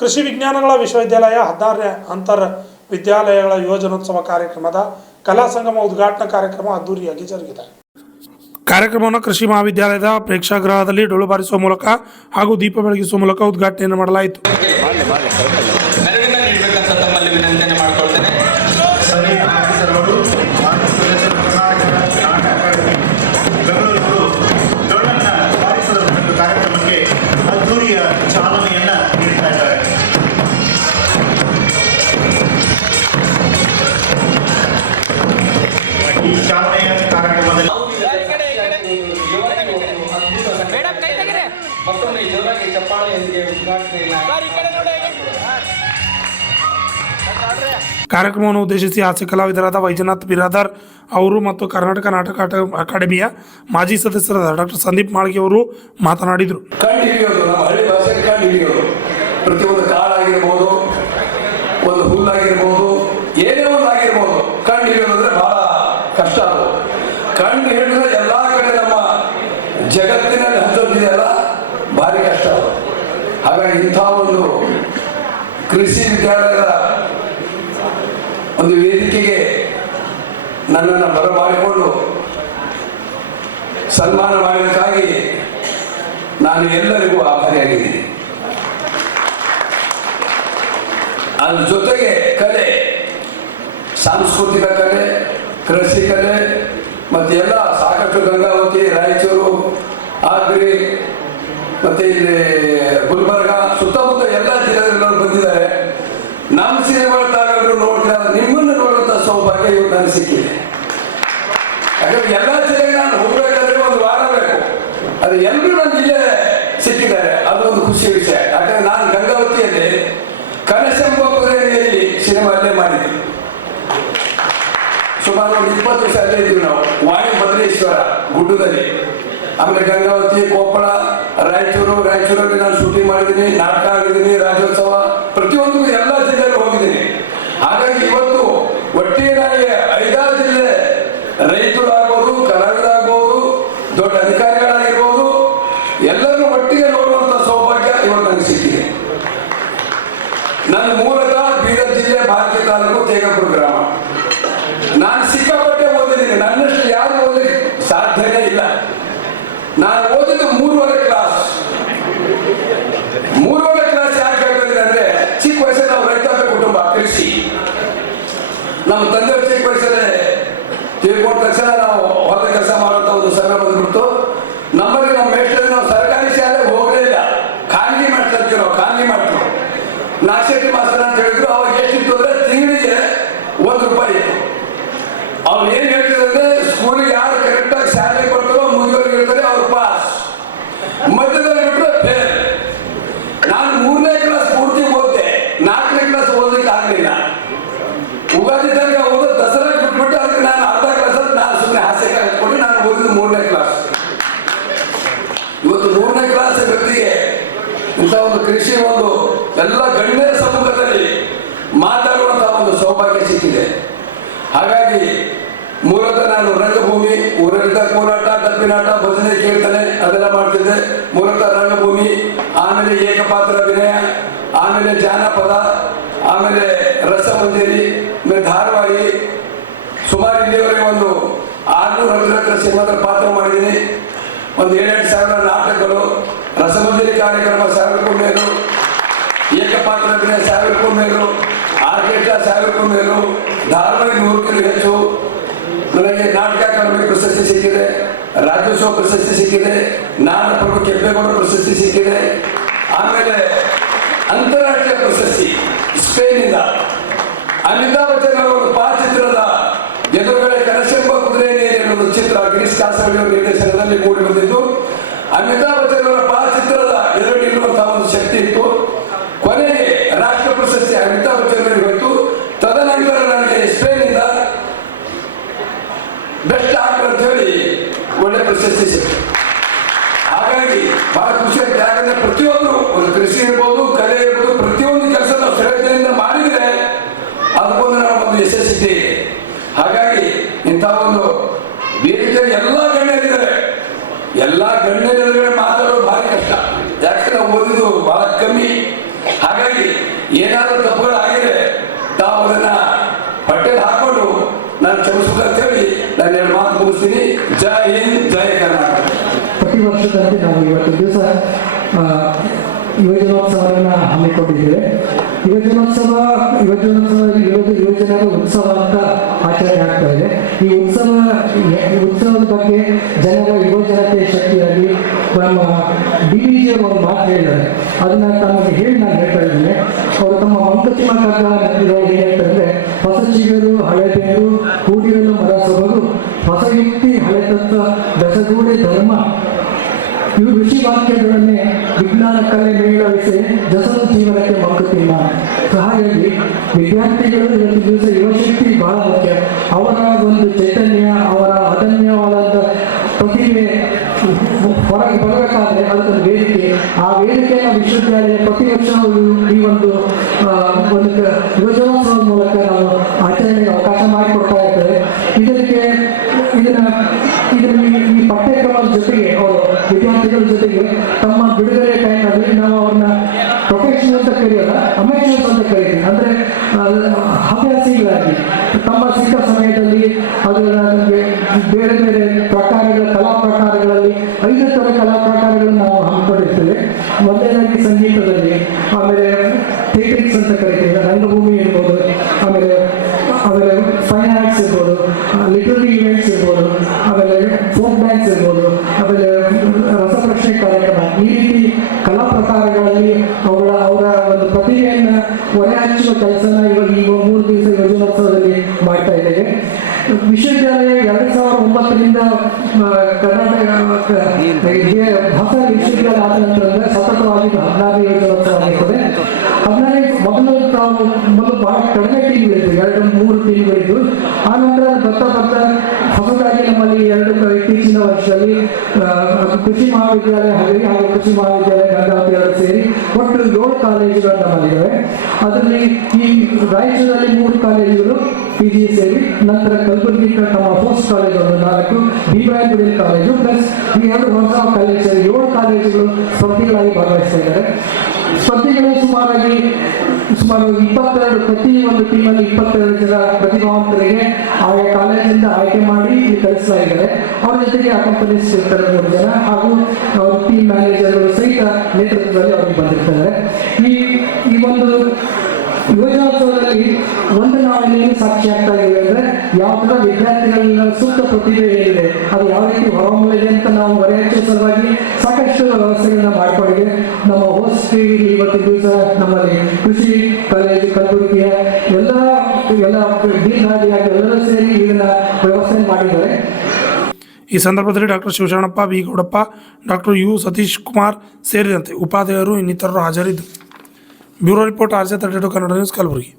ಕೃಷಿ ವಿಜ್ಞಾನಗಳ ವಿಶ್ವವಿದ್ಯಾಲಯ 16ನೇ ಅಂತರ್ ವಿದ್ಯಾಲಯಗಳ ಯೋಜನೋತ್ಸವ ಕಾರ್ಯಕ್ರಮದ ಕಲಾ ಸಂಗಮ ಉದ್ಘಾಟನಾ ಕಾರ್ಯಕ್ರಮ ಅದ್ದೂರಿಯಾಗಿ ಜರುಗಿದೆ. ಕಾರ್ಯಕ್ರಮವನ್ನು ಕೃಷಿ ಮಹಾವಿದ್ಯಾಲಯದ ಪ್ರೇಕ್ಷಾಗೃಹದಲ್ಲಿ ಡೊಳ್ಳು ಬಾರಿಸುವ ಮೂಲಕ ಹಾಗೂ ದೀಪ ಬೆಳಗಿಸುವ ಮೂಲಕ ಉದ್ಘಾಟನೆಯನ್ನು ಮಾಡಲಾಯಿತು. ಕಾರ್ಯಕ್ರಮವನ್ನು ಉದ್ದೇಶಿಸಿ ಹಾಸ್ಯ ಕಲಾವಿದರಾದ ವೈಜನಾಥ್ ಬಿರಾದಾರ್ ಅವರು ಮತ್ತು ಕರ್ನಾಟಕ ನಾಟಕ ಅಕಾಡೆಮಿಯ ಮಾಜಿ ಸದಸ್ಯರಾದ ಡಾಕ್ಟರ್ ಸಂದೀಪ್ ಮಾಳ್ಗೆ ಅವರು ಮಾತನಾಡಿದರು. ಪ್ರತಿಯೊಂದು ಕಾಳಾಗಿರ್ಬೋದು, ಒಂದು ಹುಲ್ಲಾಗಿರ್ಬೋದು, ಏನೇ ಒಂದು ಆಗಿರ್ಬೋದು, ಕಂಡು ಹಿಡಿಯೋದಂದ್ರೆ ಬಹಳ ಕಷ್ಟ. ಅದು ಕಂಡು ಹಿಡಿದ್ರೆ ಎಲ್ಲ ಕಡೆ ನಮ್ಮ ಜಗತ್ತಿನಲ್ಲಿ ಹಂಚೋದಿದೆಯಲ್ಲ, ಭಾರಿ ಕಷ್ಟ. ಹಾಗಾಗಿ ಇಂಥ ಒಂದು ಕೃಷಿ ವಿದ್ಯಾಲಯದ ಒಂದು ವೇದಿಕೆಗೆ ನನ್ನನ್ನು ಬರಮಾಡಿಕೊಂಡು ಸನ್ಮಾನ ಮಾಡಿದ್ದಕ್ಕಾಗಿ ನಾನು ಎಲ್ಲರಿಗೂ ಆಭಾರಿಯಾಗಿದ್ದೀನಿ. ಅದ್ರ ಜೊತೆಗೆ ಕಲೆ, ಸಾಂಸ್ಕೃತಿಕ ಕಲೆ, ಕೃಷಿ ಕಲೆ ಮತ್ತು ಎಲ್ಲ ಸಾಕಷ್ಟು ಗಂಗಾವತಿ, ರಾಯಚೂರು, ಆಗ್ರಿ ಮತ್ತೆ ಇಲ್ಲಿ ಗುಲ್ಬರ್ಗ ಸುತ್ತಮುತ್ತ ಎಲ್ಲ ಜಿಲ್ಲೆಗಳಲ್ಲಿ ಬಂದಿದ್ದಾರೆ. ನಮ್ಮ ಸಿನಿಮಾಗಳ ತಾವೆಲ್ಲರೂ ನೋಡ್ತೀರ, ನಿಮ್ಮನ್ನು ನೋಡುವಂಥ ಸೌಭಾಗ್ಯ ಇವತ್ತು ನನಗೆ ಸಿಕ್ಕಿದೆ. ಯಾಕಂದ್ರೆ ಎಲ್ಲ ಜಿಲ್ಲೆಗೆ ನಾನು ಹೋಗ್ಬೇಕಾದ್ರೆ ಒಂದು ವಾರ ಬೇಕು. ಅದು ಎಲ್ಲರೂ ನನ್ನ ಜಿಲ್ಲೆ ಸಿಕ್ಕಿದ್ದಾರೆ, ಅದೊಂದು ಖುಷಿ ವಿಷಯ. ಯಾಕಂದ್ರೆ ನಾನು ಗಂಗಾವತಿಯಲ್ಲಿ ಕನಸೆಂಬ ಕುದುರೆಯಲ್ಲಿ ಸಿನಿಮಾ ಅಲ್ಲೇ ಮಾಡಿದ್ವಿ. ಸುಮಾರು ಒಂದು 20 ವರ್ಷ ಅಲ್ಲೇ ಇದ್ವಿ ನಾವು, ವಾಣಿ ಭದ್ರೇಶ್ವರ ಗುಡ್ಡದಲ್ಲಿ. ಆಮೇಲೆ ಗಂಗಾವತಿ, ಕೊಪ್ಪಳ, ರಾಯಚೂರಲ್ಲಿ ನಾನು ಶೂಟಿಂಗ್ ಮಾಡಿದ್ದೀನಿ, ನಾಟಕ ಆಗಿದ್ದೀನಿ, ರಾಜ್ಯೋತ್ಸವ, ಪ್ರತಿಯೊಂದು ಎಲ್ಲ ಜಿಲ್ಲೆಯಲ್ಲೂ ಹೋಗಿದ್ದೀನಿ. ಹಾಗಾಗಿ ಇವತ್ತು ಒಟ್ಟಿಗೆ ನನಗೆ 5-6 ಜಿಲ್ಲೆ ರೈತರಾಗ್ಬೋದು, ಕಲಾವಿದರಾಗ್ಬೋದು, ದೊಡ್ಡ ಅಧಿಕಾರಿಗಳಾಗಿರ್ಬೋದು, ಎಲ್ಲರೂ ಒಟ್ಟಿಗೆ ನೋಡುವಂಥ ಸೌಭಾಗ್ಯ ಇವತ್ತು ನನಗೆ ಸಿಕ್ಕಿದೆ. ನನ್ನ ಮೂಲತಃ ಬೀದರ್ ಜಿಲ್ಲೆ ಭಾರತೀಯ ತಾಲೂಕು ತೇಗಪುರ ಗ್ರಾಮ. ನಾನು ಸಿಕ್ಕಾಪಟ್ಟೆ ಓದಿದ್ದೀನಿ, ನನ್ನಷ್ಟು ಯಾರು ಓದಲಿಕ್ಕೆ ಸಾಧ್ಯನೇ ಇಲ್ಲ. ನಾನು ಓದಿದ್ದು 3ನೇ ಕ್ಲಾಸ್. 3ನೇ ಕ್ಲಾಸ್ ಯಾಕೆ ಹೇಳ್ತಿದ್ದೀನಿ ಅಂದ್ರೆ, ಚಿಕ್ಕ ವಯಸ್ಸಲ್ಲಿ ನಾವು ರೈತಾಪಿ ಕುಟುಂಬ, ಕೃಷಿ. ನಮ್ಮ ತಂದೆಯವರು ಚಿಕ್ಕ ವಯಸ್ಸಲ್ಲೇ ತಿಳ್ಕೊಂಡ ತಕ್ಷಣ ನಾವು ಹೊಲದ ಕೆಲಸ ಮಾಡುವಂತ ಒಂದು ಸಮಯ ಬಂದ್ಬಿಟ್ಟು, ನಮ್ಮಲ್ಲಿ ನಮ್ಮ ಮೇಷ್ಟ್ರಲ್ಲಿ ನಾವು ಸರ್ಕಾರಿ ಶಾಲೆಗೆ ಹೋಗಲೇ ಇಲ್ಲ, ಖಾಸಗಿ ಮಾಡ್ತೀವಿ ನಾವು. ಖಾಸಗಿ ಮಾಡ್ತೀವಿ. ನಾಗಶೆಟ್ಟಿ ಮಾಸ್ತರ್ ಅಂತ ಹೇಳಿದ್ರು. ಅವಾಗ ಎಷ್ಟಿತ್ತು ಅಂದ್ರೆ ತಿಂಗಳಿಗೆ ₹1 ಇತ್ತು. ಅವ್ರು ಏನ್ ಹೇಳ್ತಿದ್ರೆ, ಸ್ಕೂಲಿಗೆ ಯಾರು ಕರೆಕ್ಟಾಗಿ ಶಾಲೆಗೆ ಬರ್ತಾರೋ ಮುಂದುವರೆಗೆ ಇರ್ತಾರೆ, ಅವ್ರು ಪಾಸ್, ಮಧ್ಯದಲ್ಲಿ ಬಿಟ್ಟರೆ ಫೇಲ್. ನಾನು 3ನೇ ಕ್ಲಾಸ್ ಪೂರ್ತಿ ಓದಿದೆ, 4ನೇ ಕ್ಲಾಸ್ ಓದಲಿಕ್ಕೆ ಆಗಲಿಲ್ಲ. ಉಗಾದಿ ತನಕ ಓದೋ, ದಸರಾ ಬಿಟ್ಬಿಟ್ಟು ಅದಕ್ಕೆ ನಾನು ಅರ್ಧ ಕ್ಲಾಸಲ್ಲಿ ನಾನು ಸುಮ್ಮನೆ ಹಾಸ್ಯ ಹಾಕೊಂಡು ನಾನು ಓದಿದ್ದು 3ನೇ ಕ್ಲಾಸ್. ಇವತ್ತು 3ನೇ ಕ್ಲಾಸ್ ವ್ಯಕ್ತಿಗೆ ಇಂಥ ಒಂದು ಕೃಷಿ ಒಂದು ಎಲ್ಲ ಗಣ್ಯರ ಸಮ್ಮುಖದಲ್ಲಿ ಮಾತಾಡುವಂತಹ ಒಂದು ಸೌಭಾಗ್ಯ ಸಿಕ್ಕಿದೆ. ಹಾಗಾಗಿ ಮೂಲತಃ ನಾನು ರಂಗಭೂಮಿ, ಊರಲ್ಲಿದ್ದ ಕೋಲಾಟ, ಡಬ್ಬಿನಾಟ, ಭಜನೆ, ಕೀರ್ತನೆ ಅದೆಲ್ಲ ಮಾಡ್ತಿದ್ದೆ. ಮೂಲತಃ ರಂಗಭೂಮಿ, ಆಮೇಲೆ ಏಕಪಾತ್ರ ಅಭಿನಯ, ಆಮೇಲೆ ಜಾನಪದ, ಆಮೇಲೆ ರಸಮಂಜರಿ, ಆಮೇಲೆ ಧಾರವಾಹಿ, ಸುಮಾರು ಇಲ್ಲಿವರೆಗೆ ಒಂದು 600 ಸಿನಿಮಾದ ಪಾತ್ರ ಮಾಡಿದ್ದೀನಿ. ಒಂದು 7-8 ಸಾವಿರ ನಾಟಕಗಳು, ರಸಮಂಜರಿ ಕಾರ್ಯಕ್ರಮ 1000ಕ್ಕೂ ಮೇಲು, ಏಕಪಾತ್ರ ಅಭಿನಯ 1000ಕ್ಕೂ ಮೇಲು, ಆರ್ಕೆಸ್ಟ್ರಾ 1000ಕ್ಕೂ ಮೇಲು, ಧಾರವಾಹಿ 100ಕ್ಕೂ ಹೆಚ್ಚು. ನನಗೆ ನಾಟಕ ಅಕಾಡೆಮಿ ಪ್ರಶಸ್ತಿ ಸಿಕ್ಕಿದೆ, ರಾಜ್ಯೋತ್ಸವ ಪ್ರಶಸ್ತಿ ಸಿಕ್ಕಿದೆ, ನಾಡಪ್ರಭು ಕೆಂಪೇಗೌಡ ಪ್ರಶಸ್ತಿ ಸಿಕ್ಕಿದೆ. ಆಮೇಲೆ ಅಂತಾರಾಷ್ಟ್ರೀಯ ಪ್ರಶಸ್ತಿ ಸ್ಪೇನಿಂದ ಅಮಿತಾಬ್ ಬಚ್ಚನ್ ಅವರ ಒಂದು ಚಿತ್ರದ ಎದುರುಗಡೆ ಕನಸೆಂಬ ಕುದುರೆ ಒಂದು ಚಿತ್ರ ಗಿರೀಶ್ ಕಾಸರಳ್ಳಿ ಅವರ ನಿರ್ದೇಶನದಲ್ಲಿ ಮೂಡಿ ಬಂದಿದ್ದು. ಅಮಿತಾಬ್ ಬಚ್ಚನ್ ಅವರ ಚಿತ್ರದ ಎದುರು ನಿಲ್ಲುವಂತಹ ಒಂದು ಶಕ್ತಿ ಇತ್ತು. ಕೊನೆಗೆ ರಾಷ್ಟ್ರ ಪ್ರಶಸ್ತಿ ಅಮಿತಾಬ್ ಬಚ್ಚನ್ ಅವರಿಗೆ ಹೋಯಿತು. ತದನಂತರ ನನಗೆ ಸ್ಪೇನಿಂದ ಬೆಸ್ಟ್ ಆಕ್ಟರ್ ಅಂತ ಹೇಳಿ ಒಳ್ಳೆ ಪ್ರಶಸ್ತಿ ಸಿಕ್ತು. ಹಾಗಾಗಿ ಬಹಳ ಖುಷಿ ಆಗುತ್ತೆ. ಯಾಕಂದ್ರೆ ಪ್ರತಿಯೊಬ್ಬರು ಒಂದು ಕೃಷಿ ಇರ್ಬೋದು, ಏನಾದರೂ ತಪ್ಪುಗಳಾಗಿದೆ ತಾವು ಅದನ್ನ ಹೊಟ್ಟೆಗೆ ಹಾಕೊಂಡು ನಾನು ಕ್ಷಮಿಸ್ಬೇಕಂತ ಹೇಳಿ ನಾನು 2 ಮಾತು ಮುಗಿಸ್ತೀನಿ. ಜೈ ಹಿಂದ್, ಜೈ ಕರ್ನಾಟಕ. ಪ್ರತಿ ವರ್ಷದಂತೆ ನಾವು ಇವತ್ತು ದಿವಸ ಯುವಜನೋತ್ಸವವನ್ನು ಹಮ್ಮಿಕೊಂಡಿದ್ದೇವೆ. ಯುವಜನೋತ್ಸವ ಯುವಜನರ ಉತ್ಸವ ಅಂತ ಆಚರಣೆ ಆಗ್ತಾ ಇದೆ. ಈ ಉತ್ಸವದ ಬಗ್ಗೆ ಯುವಜನತೆ ಶಕ್ತಿಯಾಗಿ ನಮ್ಮ DVG ಒಂದು ಮಾತು ಹೇಳಿದ್ದಾರೆ. ಅದನ್ನ ತಮಗೆ ಹೇಳಿ ನಾನು ಹೇಳ್ತಾ ಇದ್ದೀನಿ. ಅವರು ತಮ್ಮ ಮಂಕುತಿಮ್ಮ ಕಗ್ಗ ಏನಂತಂದ್ರೆ, ಹೊಸ ಚಿಗುರು ಹಳೆಬೇರು ಕೂಡಿರಲು ಮರ ಸೊಬಗು, ಹೊಸ ಯುಕ್ತಿ ಹಳೆ ತತ್ವ ಬೆಸಗೂಡೆ ಧರ್ಮ, ಇವು ಋಷಿ ವಾಕ್ಯಗಳನ್ನೇ ವಿಜ್ಞಾನ ಕಲೆ ಮೇಳವಿಸಿ ಜಸದ ಜೀವನಕ್ಕೆ ಮಂಕುತಿಮ್ಮ. ಹಾಗಾಗಿ ವಿದ್ಯಾರ್ಥಿಗಳು ಇವತ್ತು ದಿವಸ ಯುವಶಕ್ತಿ ಬಹಳ ಮುಖ್ಯ. ಅವರ ಒಂದು ಚೈತನ್ಯ, ಅವರ ಅದನ್ಯವಾದ ಪ್ರತಿಭೆ ಹೊರಗೆ ಬರಬೇಕಾದ್ರೆ ಅದಕ್ಕೊಂದು ವೇದಿಕೆ. ಆ ವೇದಿಕೆಯನ್ನು ವಿಶ್ವವಿದ್ಯಾಲಯ ಪ್ರತಿ ವರ್ಷ ಈ ಒಂದು ಯುವಜನೋತ್ಸವದ ಮೂಲಕ ನಾವು ಆಚರಣೆಗೆ ಅವಕಾಶ ಮಾಡಿಕೊಡ್ತಾ ಇರ್ತೇವೆ. ಈ ಪಠ್ಯಕ್ರಮದ ಜೊತೆಗೆ ಅವರು ವಿದ್ಯಾರ್ಥಿಗಳ ಜೊತೆಗೆ ತಮ್ಮ ಬಿಡುಗಡೆ ಟೈಮ್ನಲ್ಲಿ ನಾವು ಅವ್ರನ್ನ ಪ್ರೊಫೆಷನಲ್ ಅಂತ ಕರೆಯೋಲ್ಲ, ಅಮೇಚರ್ಸ್ ಅಂತ ಕರೀತೀವಿ. ಅಂದರೆ ಹವ್ಯಾಸಿಗಳಾಗಿ ತಮ್ಮ ಸಿಕ್ಕ ಸಮಯದಲ್ಲಿ ಅದರ ಬೇರೆ ಬೇರೆ ಕಲಾ ಪ್ರಕಾರಗಳಲ್ಲಿ 5 ಥರ ಕಲಾ ಪ್ರಕಾರಗಳನ್ನು ನಾವು ಹಮ್ಮಿಕೊಂಡಿರ್ತೇವೆ. ಮೊದಲನೇದಾಗಿ ಸಂಗೀತದಲ್ಲಿ, ಆಮೇಲೆ ಥಿಯೇಟರ್ಸ್ ಅಂತ ಕರಿತೀವಿ, ರಂಗಭೂಮಿ ಇರ್ಬೋದು, ಆಮೇಲೆ ಫೈನ್ ಆರ್ಟ್ಸ್ ಇರ್ಬೋದು, ಲಿಟರರಿ ಇವೆಂಟ್ಸ್ ಇರ್ಬೋದು, ಆಮೇಲೆ ಫೋಕ್ ಡ್ಯಾನ್ಸ್ ಇರ್ಬೋದು, ಆಮೇಲೆ ರಸಪ್ರಶ್ನೆ ಕಾರ್ಯಕ್ರಮ. ಈ ರೀತಿ ಕಲಾ ಪ್ರಕಾರಗಳಲ್ಲಿ ಅವರ ಒಂದು ಪ್ರತಿಭೆಯನ್ನು ಹೊರಹಚ್ಚುವ ಕೆಲಸನ ಇವಾಗ 3 ದಿವಸ ಯುವಜನೋತ್ಸವದಲ್ಲಿ ಮಾಡ್ತಾ ಇದ್ದೇವೆ. ವಿಶ್ವವಿದ್ಯಾಲಯ 2009ರಿಂದ ಕರ್ನಾಟಕ ಹೊಸ ವಿಶ್ವವಿದ್ಯಾಲಯ ಆದ ನಂತರ ಸತತವಾಗಿ 16 ಯುವಜನೋತ್ಸವ ಆಗುತ್ತದೆ. 16 ಮೊದಲು ಬಹಳ ಕಡಿಮೆ ಟೀಮ್ಗಳಿದ್ವು, 2-3 ಟೀಮ್ಗಳಿದ್ವು. ಆನಂತರ ಬರ್ತಾ ಹೊಸದಾಗಿ ನಮ್ಮಲ್ಲಿ ಇತ್ತೀಚಿನ ವರ್ಷದಲ್ಲಿ ಕೃಷಿ ಮಹಾವಿದ್ಯಾಲಯ ಹಾಗೂ ಕೃಷಿ ಮಹಾವಿದ್ಯಾಲಯ ಗಂಗಾವತಿ ಸೇರಿ ಒಟ್ಟು 7 ಕಾಲೇಜುಗಳು ನಮ್ಮಲ್ಲಿದ್ದಾವೆ. ಅದರಲ್ಲಿ ಈ ರಾಯಚೂರಲ್ಲಿ 3 ಕಾಲೇಜುಗಳು PG ಸೇರಿ, ನಂತರ ಕಲಬುರಗಿ ನಮ್ಮ ಹೋಸ್ಟ್ ಕಾಲೇಜ್ ಒಂದು 4, ಭೀಮರಾಯನಗುಡಿ ಕಾಲೇಜು ಪ್ಲಸ್ ಈ 2 ಹೊಸ ಕಾಲೇಜ್ ಸೇರಿ 7 ಕಾಲೇಜುಗಳು ಸ್ಪರ್ಧಿಗಳಾಗಿ ಭಾಗವಹಿಸ್ತಾ ಇದ್ದಾರೆ. ಸ್ಪರ್ಧಿಗಳು ಸುಮಾರು 22, ಪ್ರತಿ ಒಂದು ಟೀಮಲ್ಲಿ 22 ಜನ ಪ್ರತಿಭಾವಂತರಿಗೆ ಆಯಾ ಕಾಲೇಜಿಂದ ಆಯ್ಕೆ ಮಾಡಿ ಇಲ್ಲಿ ಕಳಿಸಲಾಗಿದ್ದಾರೆ. ಅವ್ರ ಜೊತೆಗೆ ಅಕಂಪನೀಸ್ ಇರ್ತಾರೆ 3 ಜನ, ಹಾಗೂ ಅವ್ರ ಟೀಮ್ ಮ್ಯಾನೇಜರ್ಗಳು ಸಹಿತ ನೇತೃತ್ವದಲ್ಲಿ ಅವ್ರಿಗೆ ಬಂದಿರ್ತಾರೆ. ಈ ಒಂದು ಯುವಜನೋತ್ಸವದಲ್ಲಿ ನಾವು ಸಾಕ್ಷಿ ಆಗ್ತಾ ಇದ್ದೀವಿ ಅಂದ್ರೆ ಯಾವ ತರ ವಿದ್ಯಾರ್ಥಿಗಳ ಸೂಕ್ತ ಪ್ರತಿಭೆ ಏನಿದೆ ಅದು ಯಾವ ರೀತಿ ಹೊರಹೊಮ್ಮಲಿದೆ ಅಂತ ನಾವು ಹೊರಹಚ್ಚುವ ಸಲುವಾಗಿ ಸಾಕಷ್ಟು ವ್ಯವಸ್ಥೆಗಳನ್ನ ಮಾಡಿಕೊಂಡಿದೆ. ನಮ್ಮ ಹೋಸ್ಟ್ ಇವತ್ತಿನ ದಿವಸ ನಮ್ಮಲ್ಲಿ ಕೃಷಿ ಕಾಲೇಜು ಕಲಬುರಗಿಯ ಎಲ್ಲ ಎಲ್ಲರೂ ಸೇರಿ ಇದನ್ನ ವ್ಯವಸ್ಥೆ ಮಾಡಿದ್ದಾರೆ. ಈ ಸಂದರ್ಭದಲ್ಲಿ doctor Shivasharanappa, B Gowdappa, doctor U Satish Kumar ಸೇರಿದಂತೆ ಉಪಾಧ್ಯಾಯರು ಇನ್ನಿತರರು ಹಾಜರಿದ್ದರು. Bureau report RJ32 Kannada news, Kalaburagi.